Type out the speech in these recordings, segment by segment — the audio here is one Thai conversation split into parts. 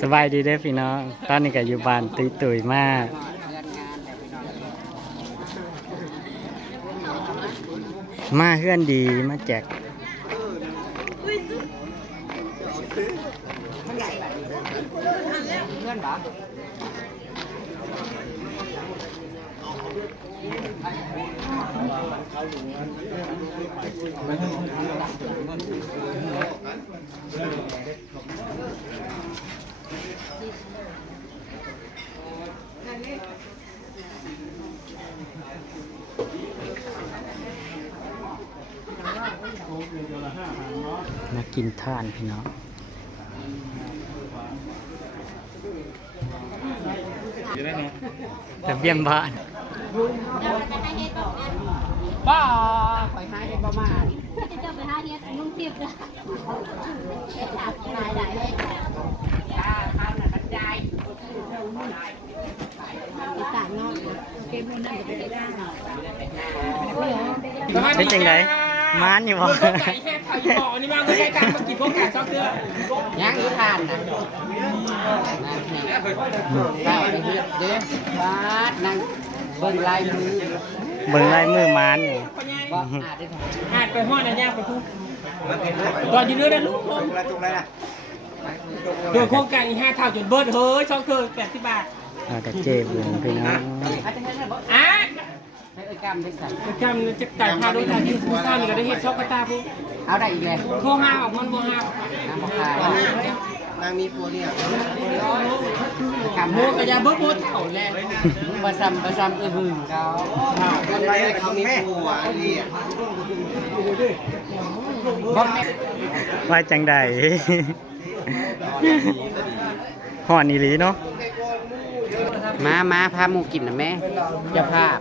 สบายดีเด้อพี่น้อง ตอนนี้ก็อยู่บ้านตุยตุยๆมาก มาเฮื่อนดีมาแจกเพื่อนหรอ มากินท่านพี่น้องแต่เบี้ยมบ้าน บ้าคอยหายไปประมาณจะจะไปหาเฮ็ดนุ่งทิพย์นะถามหลายหลายเลยจ้าข้าวหนักกระจายติดตามเนาะเกมมันน่าจะเป็นได้เนาะเป็นจังไดมานอยู่บ่ไก่แค่ไข่บ่อนี่มาเมื่อไก่กลางมากินพวกไก่ซอกเกลือย่างอีทานนะนั่นเห็นข้าวไปเฮ็ดเด้บาดนั่ง เบิ่งลายมือเบิ่งลายมือมานอยู่บ่อาจได้ทำอาดไปห้อดอันยากไปพุ่งก่อนอยู่เนื้อเดินลูกลมโดยโครงการอีห้าเท่าจนเบิดเฮ้ยซอกเกลือแปดสิบบาทอ่ากับเจ๊บุญพี่น้องอาจจะให้ได้บ่อะให้เอ้ยกำได้สั่งประจำจะจ่ายค่าโดยทางที่ผู้สร้างนี่ก็ได้เฮ็ดซอกกระตาพุ่งเอาได้อีกเลยโทรห้าออกมันบ่ห้าน้ำบ่ขาย นางมีปูเนี่ยกำโมโมกยาเบิดโมเถ่าแลบ่ซ้ำบ่ซ้ำเออหึงเขากันไปเขามีผัวนี่บ่แม่ว่าจังใดห่อนอีหลีเนาะมามาพาหมูกินนะแม่เจ้าภาพ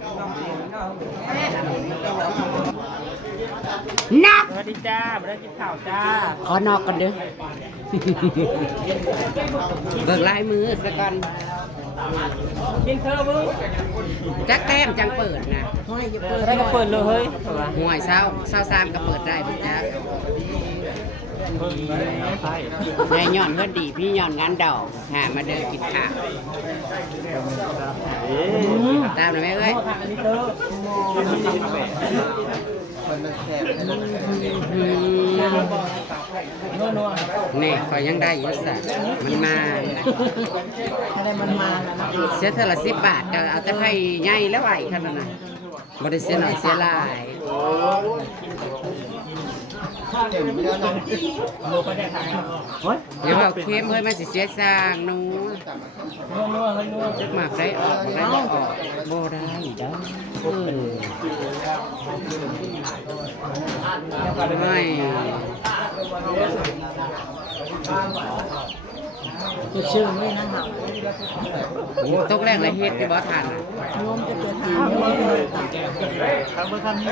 นักสวัสดีจ้ามาได้กินข้าวจ้า ขอนอกกันเด้อเบิกลายมือสักก่อนกินเธอมึงจักแต้มจังเปิดนะได้ก็เปิดเลยเฮ้ยห่วยเศร้าเศร้าซามก็เปิดได้พี่จ๊ะยายย่อนก็ดีพี่ย่อนงานดอกหามาเดินกินข้าวตามหน่อยไหมเอ้ยอั นี่คอยยังได้อยู่สัตว์มันมาอะไรมันมาเสียเท่าละสิบบาทก็เอาแต่ให้ใหญ่แล้วไหวขนาดนั้นบริเสียหน่อยเสียหลาย โลก็ได้ขายเฮ้ยอย่าเค็มเฮ้ยมันสิเสียสร้างหนูนัวนัวเฮ้ยนัวจักหมากได้ออกบ่ได้ออกบ่ได้เด้อเออไม่ ชื่อไม่นะครัตกแรกเลยเฮ็ดที่บ่ทันน่ะรวมจะเกิดทางไม่ได้ต่างทางเมื่อคำนี้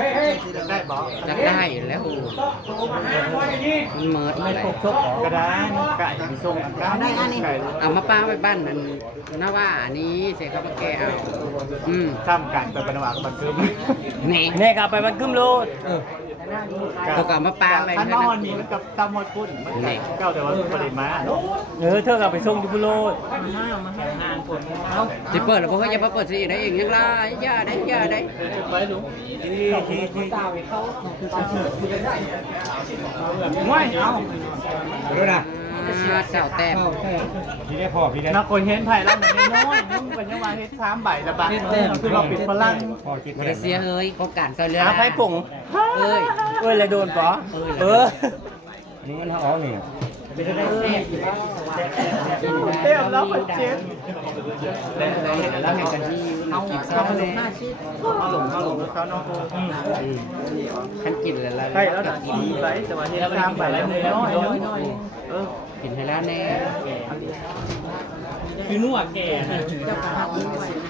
ได้บอกจักได้แล้วมันเมิดอะไรกระดานไก่ไปส่งกันได้อันนี้เอามาป้าไว้บ้านนั่นนะว่าอันนี้เสียเขามาแกเอาอืมซ้ำกันไปปนวาบันทึกนี่แน่กลับไปมันกึ้มโลด เขาก็เอามาป้าไว้ท่านให้นอนะนนี่มันกับซ้ำหมดพุ่นมันเก้าแต่ว่าปริมาเนาะเออเธอกลับไปส่งที่พุโลดหน้ามาให้งานคนเอ้าสิเปิดแล้วบ่เขาจะมาเปิดสิได้เองยังล่ะอย่าได้อย่าได้ไปลุงที่ที่ที่ตาไปเขาง่ายเอา ดูนะ เจ้าแต้มพี่ได้พอพี่ได้นักคนเห็นไผ่ล้วมันน้อยมึงเป็นยังไงเฮ็ดซ้ำใบละบาทคือเราปิดพลังบ่ได้เซียเฮ้ยโครงการซอยเรือาไผ่ป่งเอ้ยเอ้ยเลยโดนปะเออนี่มันอ๋อเนี่ย เต็มแล้วมันเจ็บแล้วแห่งกันที่เอากินซะเอาแน่หน้าชิดเอาหลงเอาหลงเขาเนาะคันกินแล้วใช่แล้วกินไปแต่ว่าเฮ็ดซ้ำใบแล้วน้อยน้อยเออกินให้แล้วแน่คือนัวแก่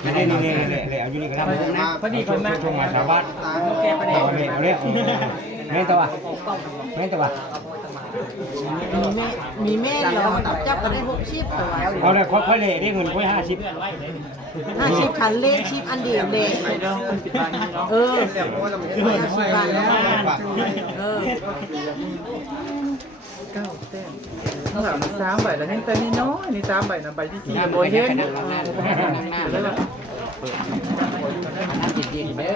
ไม่ได้นี่เนี่นี่นี่เอาอยู่นี่ก็ได้พอดีคนมากช่วงมาชาวบ้านแก่ประเด็นเอาเนี่ยเอาเนี่ยไม่ตัวไม่ตัว แม่มีแม่เดียวจับก็ได้หกชิปตัวเอาเลยค่อยๆเลยได้เงินค่อยห้าสิบห้าชิปคันเล่นชิปอันเดียวเด็กเออห้าสิบบาทนะเออเก้าแต้มข้างหลังมีสามใบแล้วเห็นแต่นี่น้อยนี่สามใบนะใบที่สี่น้ำโบโอยเย็เห็น เปิดน้ำน้ำน้ำเย็นๆเด้อ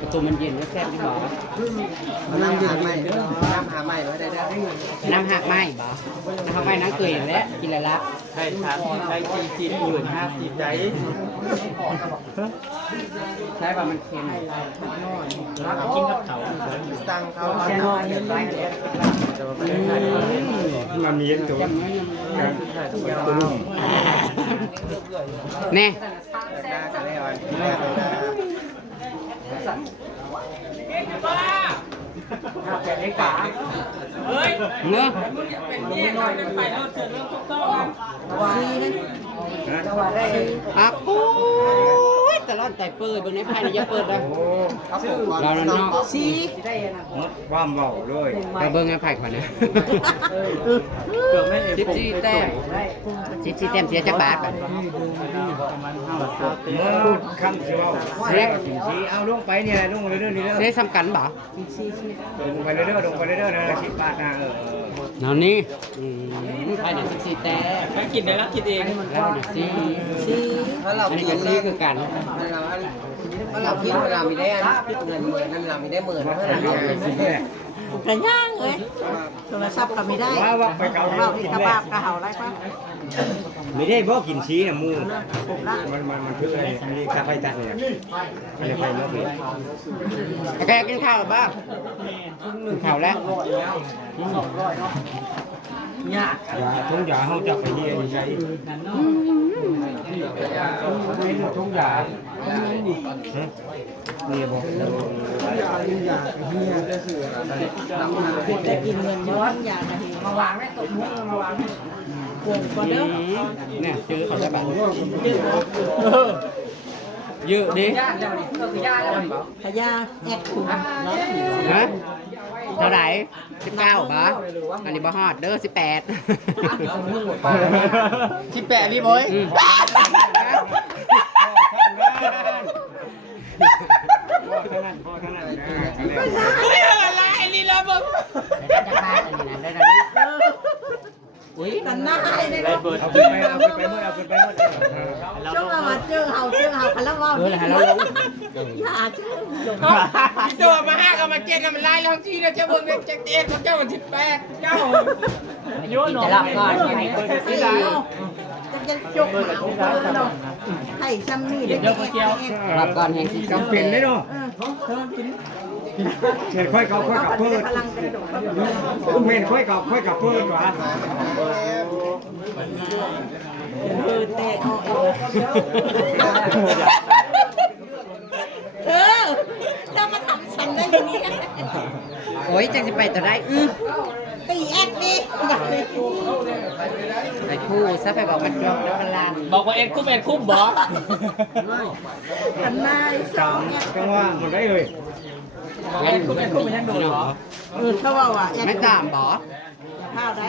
ประตูมันเย็นแล้วแซ่บดีบ่น้ำหักใหม่น้ำหาใหม่ไว้ได้ได้น้ำหักไหมบ่น้ำหักไหมน้ำเกลือแล้วกินแล้วละได้สามสิบได้สี่สิบหมื่นห้าสิบใจ ใช่ป่ะมันเค็มกินกับเขาสั่งเขาแค่น้อยไปมันมีเย็นตัวจำน้ อยตัวลุ่มแน่เฮ้ยเนื้อเป็นเนี่ยเราจะไปแล้วเจอเรื่องต้องต้องอะปุ้ย ตลอดใจเปิดเบนในภายในอย่าเปิดเลยเราเนาะซีมดความเบาเลยเราเบิ่งงานไผ่ก่อนนะเกือบไม่เอสิบสี่แต้มสิบสี่แต้มเสียจักบาทไปประมาณห้าสิบเต็มมดคำเชียวเล็กจริงสิเอาลงไปเนี่ยลงไปเรื่อยๆนี่เรื่เสีอยสำคัญบ่ลงไปเรื่อยๆลงไปเรื่อยๆนะสิบบาทนะเออ เอานี่อืมภายในสิบสี่แต้มถ้ากินได้แล้วกินเองแล้วนี่สี่ซีอันนี้ก็สี่คือกันเราคิดว่าเรามีได้เงินหมื่นนั่นเรามีได้หมื่นเท่าไหร่ กันย่างเลยโทรศัพท์ก็ไม่ได้ว่าว่าไปเกาหลีเรามีกระบาบกระเห่าไรปะไม่ได้บอกกินชีนะมูผมละมันมันมันคืออะไรอันนี้ข้าไปตัดเนี่ยอันนี้ไปเมื่อกี้โอเคกินข้าวบ้างกินข้าวแล้วยาทุ่งยาเขาจับไปที่ใช้ทุ่งยา นี่บอกจะกินเงินเยอะอย่างไรมาวางไว้ตกมุ้งมาวางวงก็เด้อเนี่ยซื้อเขาได้บ้างเยอะดิพญาแอดคุณฮะเท่าไหร่สิบเก้าบ่อันนี้บ่ฮอดเด้อสิบแปดสิบแปดพี่บอย พ่อเท่านั้นพ่อเท่านั้นนะเฮ้ยอะไรนี่ละมึงจะบ้าอันนี้นะได้แล้วนี่อุ้ยกันหน้าให้ได้ได้ก็เบิร์ดเอาขึ้นไปเอาขึ้นไปเมื่อเอาขึ้นไปเมื่อช่วงมาเจอเห่าเจอเห่ากันแล้วว่าเออแล้วเราลงอย่าเชื่อหลงเจอมาห้ากับมาเจ็ดแล้วมันไล่แล้วที่นะเจ้าเบิ้งเจ็ดเอ็ดเจ้าวันที่แปดเจ้าโยนหนอจะรับก่อนสิจะจะจกหาวเนาะให้ ซ้ำนี่ได้แอดรับก่อนแห่งสิจำเป็นเลยเนาะเห็นค่อยเขาค่อยกับเพื่อนพลังกระโดดเห็นค่อยกับค่อยกับเพื่อนวะเออเตะเอาเออจะมาทำฉันได้ยังไงโอ้ยจังสิไปต่อได้อื้อตีแอดดิอยากเลย ไอ้คู่ซะไปบอกมันยกแล้วกันลานบอกว่าเอ็ดคุ้มเอ็ดคุ้มบอกันนายสองแอดจังว่าหมดได้เลยเอ็นคู่เป็นคู่มันยังโดนเหรอเออเขาว่าว่าแอดไม่ตามบอข้าวได้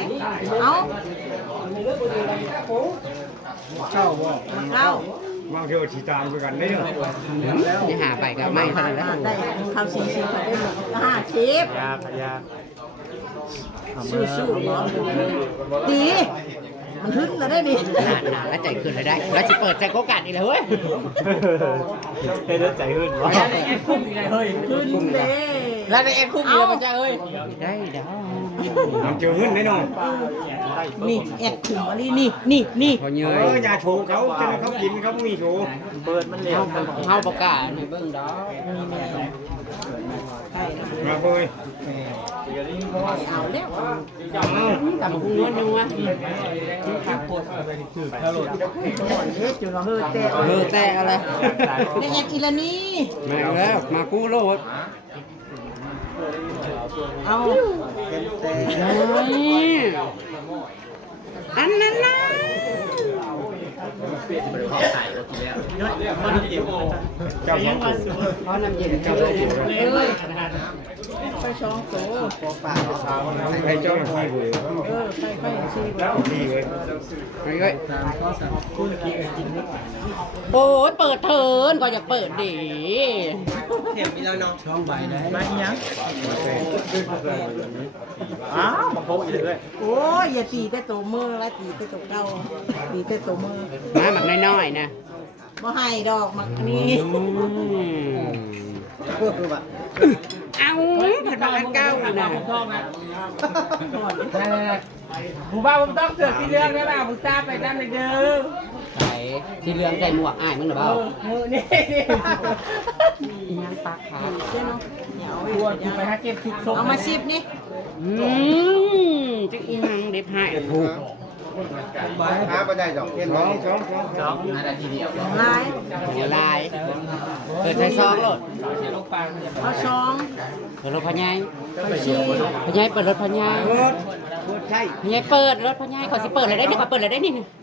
เอาเช่าบ่เข้าบางทีชีตามกันได้เนาะนี่หาไปก็ไม่เท่านั้นแล้วได้ข้าวซีซีมาได้หมดห้าชิปยาพยา สู้ๆเนาะดีมันขึ้นแล้วได้ดินานนานแล้วใจขึ้นเลยได้ แล้วจะเปิดใจโอกาสอีกเลยเว้ยเฮ้ยใจขึ้นวะเอ็ดคุ้มอีกเลยเฮ้ยขึ้นเด้แล้วในเอ็ดคุ้มอีกเลยมันจะเฮ้ยได้เด้อมันเจอขึ้นได้เนาะนี่แอดขุมอันนี้นี่นี่นี่พอเอเยยออย่าโชว์เขาจะเขากินเขามีโชว์เปิดมันเร็วมันเฮาประกาศให้เบิ่งดอก มาเลยเอาแล้วตำกุ้งนัวนัวเฮ็ดอยู่เนาเฮ้ยแต่เออแต่อะไรในแอดอีละนี่ไม่เอาแล้วมากู้โลดเอานี่อันนั้นนะ เจ้าของเพราะน้ำเย็นเจ้าเลยเอ้ยไปช่องโตใครเจ้าหน้าที่เว้ยเออไปไปซีบ่ดีเว้ยไปเว้ยโอ้ยเปิดเทินก็อยากเปิดดิมาอีหยังอ้าวมาโพกอีกเลยโอ้ยอย่าตีแต่ตัวมือละตีแต่ตัวเก่าตีแต่ตัวมือมาแบบน้อยๆนะบ่ให้ดอกมักอันนี้อืมเอาผัดบางเก้าอีกนะชอบนะผู้บ้าผมต้องเสือกที่เรื่องนี่แหละผมทราบไปนั่นเลยเด้อใส่ที่เรื่องใจหมวกอ้ายมึงหรือเปล่าเออนี่อีหยังปากขาดเจ้าเนาะเหนียวกลัวกูไปหาเก็บทุกทรงเอามาชิบนี่อืมจึงอีหยังเด็บหายถูก หาบ่ได้ดอกสองสองสองสองลายหัวลายเปิดใช้ซองโลดเอาช่องเปิดรถพญายไปชีพญายเปิดรถพญายรถรถใช่พญายเปิดรถพญายขอสิเปิดเลยได้นี่ขอเปิดเลยได้นี่ใช่เขา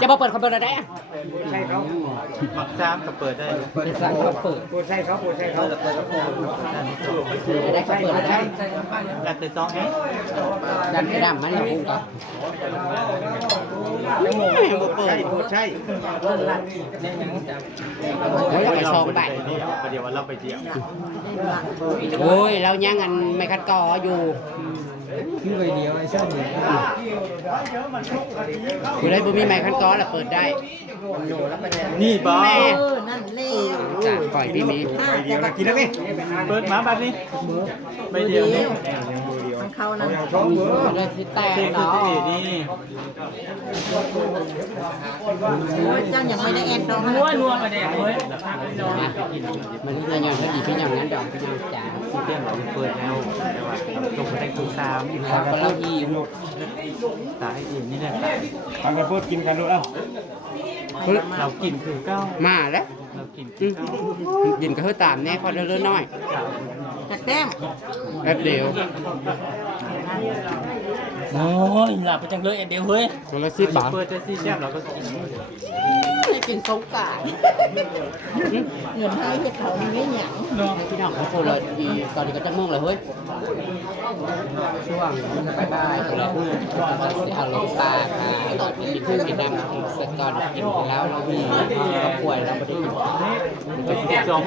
จะมาเปิดขอเปิดเลยได้อะใช่เขามักซ้ำก็เปิดได้เปิดสั่งเขาเปิดโปรใช่เขาโปรใช่เขาได้เขาเปิดเลยได้กันแต่สองเองดันไปดำมันอย่าพุ่งกันใช่โปรใช่โอ้ยเราไปซองไปเดียวเดี๋ยวเราไปเดียวโอ้ยเรายังอันไม่คัดกออยู่ คือไปเดียวไอ้เช่นนี้อยู่ได้บุมีไม้คัดกอแล้วเปิดได้นี่บอแม่เออนั่นเลวจ้ะปล่อยพี่มีห้าไปเดีแต่ยวบันะกกินแล้วไหมเปิดมาบัดนี้ไปเดียวนี่มัน เข้านั่องเบอร์เลยสิแตกเนาะนี่โอ้ยเจ้ายังไม่ได้แอนดอกนัวนัวมาแดงเว้ยมันเรื่องอย่างเขาดีพี่ย่างนั้นดอกพี่ย่างจ๋าซีเตียนเราเปิดแล้วแต่ว่าลงไปได้คูสามอีกครับก็เราหิวตาให้อิ่มนี่แหละทำกันพูดกินกันดูเอ้าเรากินคือเก้ามาแล้วเรากินอืมยินก็เฮือตามแน่พอเรื่อยๆน้อยกระแต้มแป๊บเดียว โอ้ยหลับไปจังเลยเดี๋ยวเฮ้ย คนละสิบบาท เปิดจะซีเตียนเราก็ กินกินสงกรารเงินให้เฮ็ดเขานี่ไม่หยังให้พี่น้องเขาโทรเลยอีตอนนี้ก็จะม่วงเลยเฮ้ย ช่วงบายบายๆเราเอาลงปากค่ะตอนนี้กินข้าวกินน้ำกินเสร็จก่อนกินแล้วเรามีเราป่วยเราไม่ได้กินไปที่จอง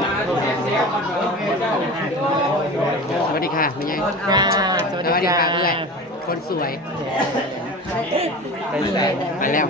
สวัสดีค่ะไม่ใช่จ้าสวัสดีค่ะเพื่อนคนสวย ไปไปแล้ว